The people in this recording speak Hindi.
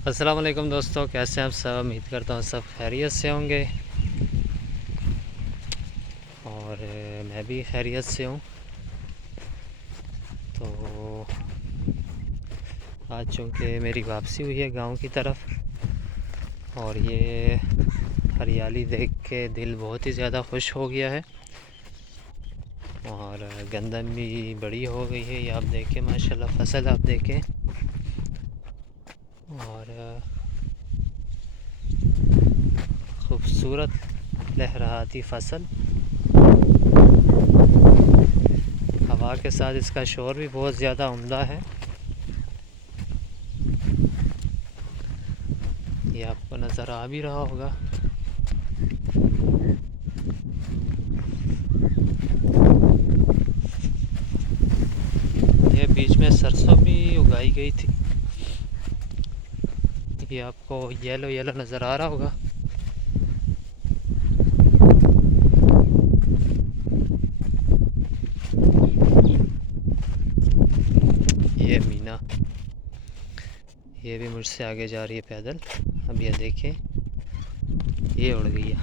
अस्सलाम वालेकुम दोस्तों, कैसे हैं आप सब। उम्मीद करता हूँ सब खैरियत से होंगे और मैं भी खैरियत से हूँ। तो आज चूँकि मेरी वापसी हुई है गांव की तरफ और ये हरियाली देख के दिल बहुत ही ज़्यादा खुश हो गया है और गंदम भी बड़ी हो गई है। ये आप देखें, माशाल्लाह फसल आप देखें और खूबसूरत लहराती फसल। हवा के साथ इसका शोर भी बहुत ज़्यादा उम्दा है। ये आपको नज़र आ भी रहा होगा। ये बीच में सरसों भी उगाई गई थी। ये आपको येलो येलो नज़र आ रहा होगा। ये मीना, ये भी मुझसे आगे जा रही है पैदल। अब ये देखें, ये उड़ गई है।